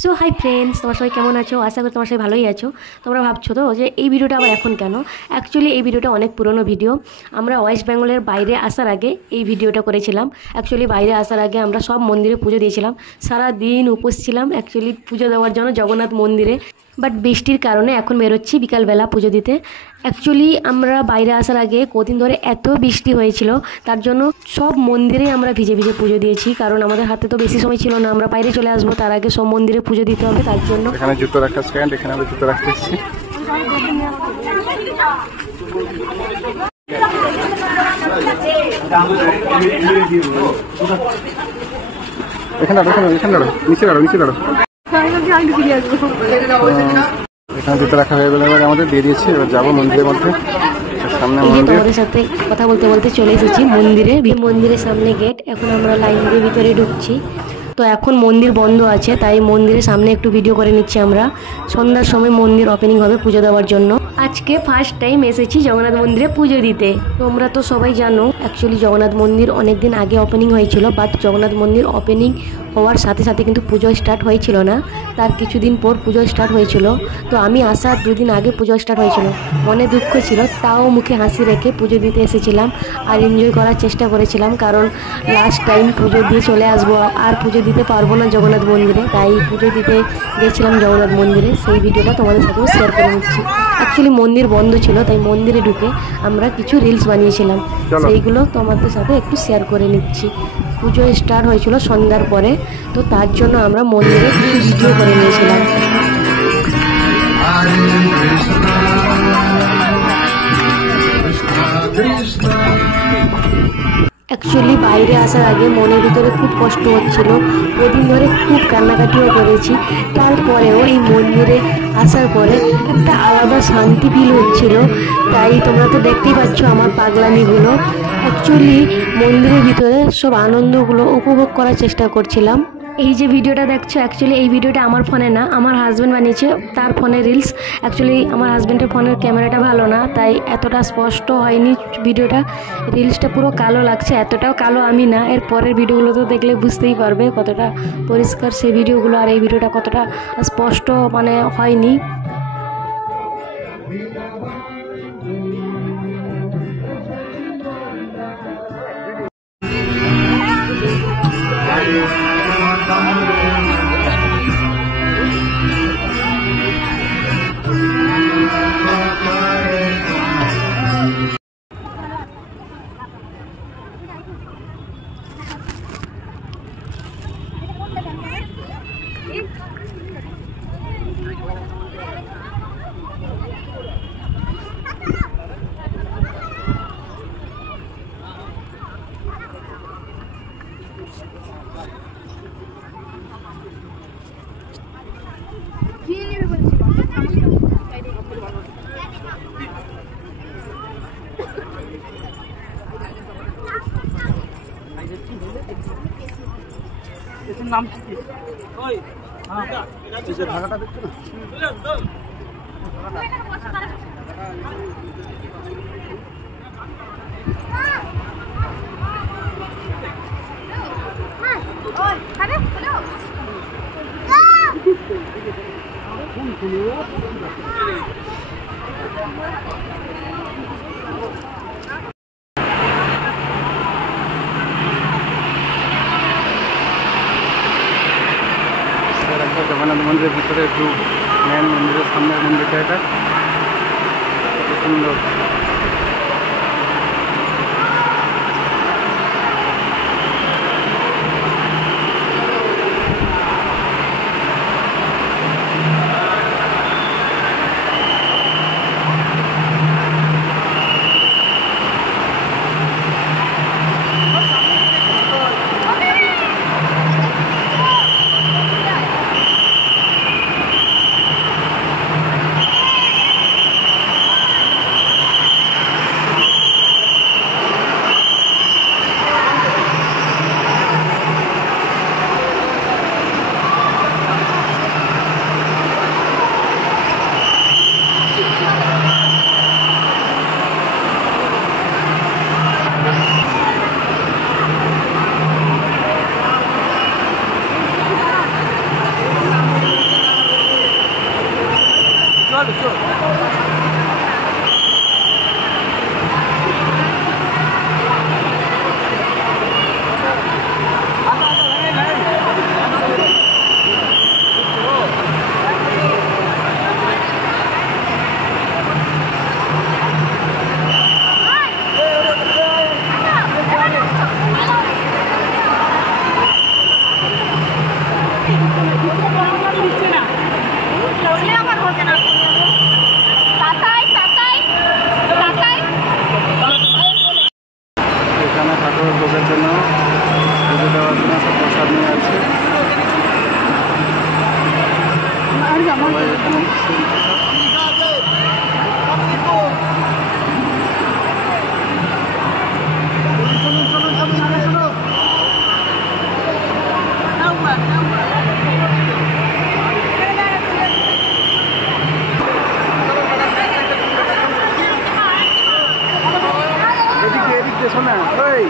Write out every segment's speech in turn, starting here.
So hi friends, তোমার সবাই কেমন আছো? আশা করি তোমার সবাই ভালোই আছো। তোমরা ভাবছো তো যে এই ভিডিওটা আবার এখন কেন? অ্যাকচুয়ালি এই ভিডিওটা অনেক পুরনো ভিডিও। আমরা ওয়েস্ট বেঙ্গলের বাইরে আসার আগে এই ভিডিওটা করেছিলাম। অ্যাকচুয়ালি বাইরে আসার আগে আমরা সব মন্দিরে পুজো দিয়েছিলাম, সারা দিন উপোস ছিলাম অ্যাকচুয়ালি পুজো দেওয়ার জন্য জগন্নাথ মন্দিরে। বাট বৃষ্টির কারণে এখন বেরোচ্ছি বিকালবেলা পুজো দিতে। অ্যাকচুয়ালি আমরা বাইরে আসার আগে কদিন ধরে এত বৃষ্টি হয়েছিল, তার জন্য সব মন্দিরে আমরা ভিজে ভিজে পুজো দিয়েছি। কারণ আমাদের হাতে তো বেশি সময় ছিল না, আমরা বাইরে চলে আসবো, তার আগে সব মন্দিরে পুজো দিতে হবে। তার জন্য এখানে জুতো রাখার স্ট্যান্ড, এখানে আমরা জুতো রাখতে এসেছি। এখানে নিচে দাঁড়ো। এখানে জুতো রাখা হয়ে গেলে এবার আমাদের দিয়ে দিয়েছি। এবার যাবো মন্দিরের মধ্যে। সামনে তোমাদের সাথে কথা বলতে বলতে চলে এসেছি মন্দিরে। মন্দিরের সামনে গেট, এখন আমরা লাইন দিয়ে ভিতরে ঢুকছি। তো এখন মন্দির বন্ধ আছে, তাই মন্দিরের সামনে একটু ভিডিও করে নিচ্ছি আমরা। সন্ধ্যার সময় মন্দির ওপেনিং হবে পুজো দেওয়ার জন্য। আজকে ফার্স্ট টাইম এসেছি জগন্নাথ মন্দিরে পুজো দিতে। তোমরা তো সবাই জানো অ্যাকচুয়ালি জগন্নাথ মন্দির অনেক দিন আগে ওপেনিং হয়েছিল, বাট জগন্নাথ মন্দির ওপেনিং হওয়ার সাথে সাথে কিন্তু পুজো স্টার্ট হয়েছিল না, তার কিছুদিন পর পুজো স্টার্ট হয়েছিল। তো আমি আসার দুদিন আগে পুজো স্টার্ট হয়েছিল, মনে দুঃখ ছিল, তাও মুখে হাসি রেখে পুজো দিতে এসেছিলাম আর এনজয় করার চেষ্টা করেছিলাম। কারণ লাস্ট টাইম পুজো দিয়ে চলে আসবো, আর পুজো দিতে পারবো না জগন্নাথ মন্দিরে, তাই পুজো দিতে গেছিলাম জগন্নাথ মন্দিরে। সেই ভিডিওটা তোমাদের সাথেও শেয়ার করে নিচ্ছি। অ্যাকচুয়ালি মন্দির বন্ধ ছিল, তাই মন্দিরে ঢুকে আমরা কিছু রিলস বানিয়েছিলাম, সেইগুলো তোমাদের সাথে একটু শেয়ার করে নিচ্ছি। পুজো স্টার্ট হয়েছিল সন্ধ্যার পরে, তো তার জন্য আমরা মন্দিরে কিছু ভিডিও করে নিয়েছিলাম। অ্যাকচুয়ালি বাইরে আসার আগে মনের ভিতরে খুব কষ্ট হচ্ছিল, ওদিন ধরে খুব কান্নাকাটিও করেছি। তারপরেও এই মন্দিরে আসার পরে একটা আলাদা শান্তি ফিল হচ্ছিল। তাই তোমরা তো দেখতেই পাচ্ছ আমার পাগলামিগুলো। অ্যাকচুয়ালি মন্দিরের ভিতরে সব আনন্দগুলো উপভোগ করার চেষ্টা করছিলাম। এই যে ভিডিওটা দেখছো, অ্যাকচুয়ালি এই ভিডিওটা আমার ফোনে না, আমার হাজব্যান্ড বানিয়েছে, তার ফোনে রিলস। অ্যাকচুয়ালি আমার হাজব্যান্ডের ফোনের ক্যামেরাটা ভালো না, তাই এতটা স্পষ্ট হয়নি ভিডিওটা। রিলসটা পুরো কালো লাগছে, এতটাও কালো আমি না। এর পরের ভিডিওগুলো তো দেখলে বুঝতেই পারবে কতটা পরিষ্কার সেই ভিডিওগুলো, আর এই ভিডিওটা কতটা স্পষ্ট মানে হয়নি। নাম কি? ওই হ্যাঁ এই যে ঢাকাটা দেখছো জগন্নাথ মন্দিরের ভিতরে একটু মেন মন্দিরের সামনের মন্দিরটা, এটা সুন্দর। এখানে ঠাকুর ভোগের জন্য পুজো দেওয়ার জন্য সব প্রসাদ নিয়ে আছে। সবাই এখানে এদিক দিয়ে শোনা ওই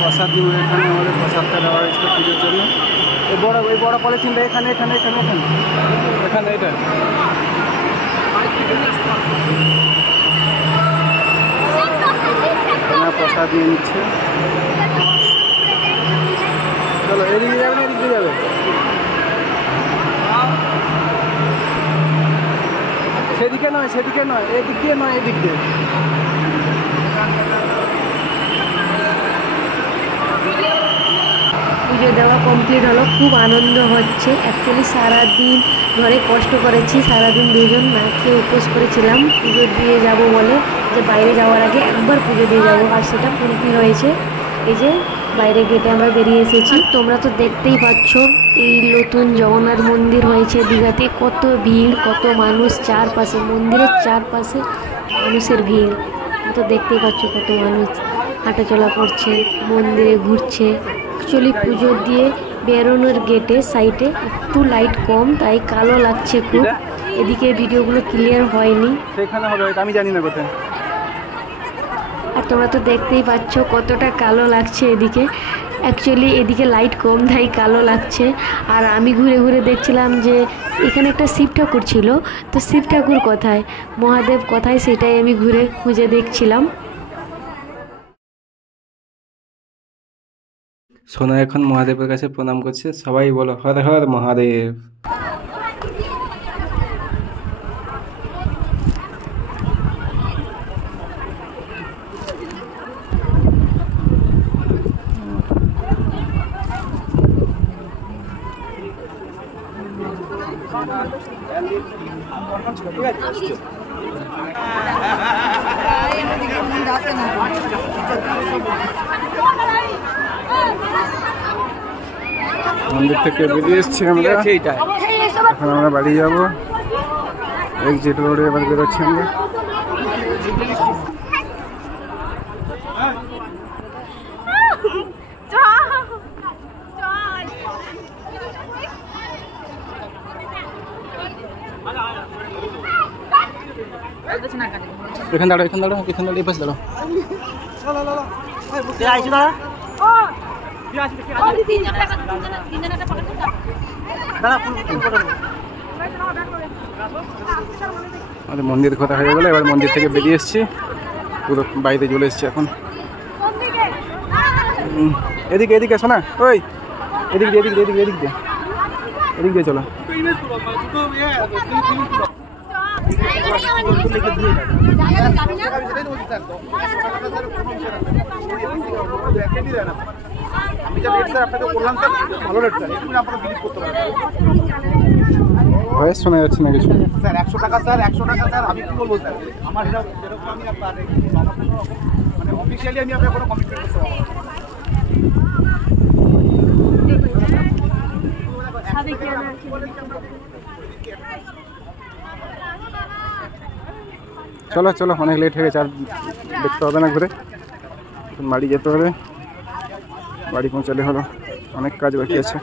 প্রসাদ দিব। এখানে আমাদের প্রসাদটা দেওয়া হয়েছিল পুজোর জন্য। এই বড় পলিথিনটা এখানে এখানে এখানে এখানে এখানে এটা প্রসাদ দিয়ে নিচ্ছে। চলো এদিকে যাবে না এদিক দিয়ে যাবে? সেদিকে নয় সেদিকে নয় এদিক দিয়ে নয় এদিক দিয়ে। পুজো দেওয়া কমপ্লিট হলো, খুব আনন্দ হচ্ছে। অ্যাকচুয়ালি সারাদিন ঘরে কষ্ট করেছি, সারাদিন দুজন না খেয়ে উপোস করেছিলাম পুজো দিয়ে যাব বলে, যে বাইরে যাওয়ার আগে একবার পুজো দিয়ে যাব, আর সেটা ফুলফিল হয়েছে। এই যে বাইরে গেটে আমরা বেরিয়ে এসেছি। তোমরা তো দেখতেই পাচ্ছ এই নতুন জগন্নাথ মন্দির হয়েছে দীঘাতে, কত ভিড়, কত মানুষ, চারপাশে মন্দিরের চারপাশে মানুষের ভিড়। তো দেখতেই পাচ্ছ কত মানুষ হাঁটাচলা করছে, মন্দিরে ঘুরছে। অ্যাকচুয়ালি পুজো দিয়ে বেরোনোর গেটে সাইডে একটু লাইট কম, তাই কালো লাগছে খুব। এদিকে ভিডিওগুলো ক্লিয়ার হয়নি, সেখানে হবে আমি জানি না কোথায়। আর তোমরা তো দেখতেই পাচ্ছ কতটা কালো লাগছে এদিকে। অ্যাকচুয়ালি এদিকে লাইট কম, তাই কালো লাগছে। আর আমি ঘুরে ঘুরে দেখছিলাম যে এখানে একটা শিব ঠাকুর ছিল, তো শিব ঠাকুর কোথায়, মহাদেব কোথায়, সেটাই আমি ঘুরে খুঁজে দেখছিলাম। সোনা এখন মহাদেবের কাছে প্রণাম করছে। সবাই বলো হর হর মহাদেব। মন্দির থেকে বেরিয়ে এসেছি আমরা, এখন আমরা বাড়ি যাবো। এক্সিট রোডে এবার বেরোচ্ছি আমরা। এখানে দাঁড়ো এখানে দাঁড়ো এখানে দাঁড়ো এই পাশে দাঁড়ো। আমাদের মন্দির কথা হয়ে গেল, এবার মন্দির থেকে বেরিয়ে এসেছি, পুরো বাইরে চলে এসেছি এখন। এদিকে এদিকে শোনা ওই এদিক দিয়ে এদিক দিয়ে এদিক দিয়ে এদিক দিয়ে এদিক দিয়ে চলো। ভয়েস শোনা যাচ্ছে না কিছু। স্যার 100 টাকা স্যার 100 টাকা স্যার আমি কি বলবো স্যার আমার যেরকম আমি মানে অফিসিয়ালি আমি আপনাকে কোনো কমিটমেন্ট করতে পারবো চলো চলো অনেক লেট হয়ে গেছে, আর দেখতে হবে না ঘুরে, বাড়ি যেতে হবে। বাড়ি পৌঁছালে হলো, অনেক কাজ বাকি আছে।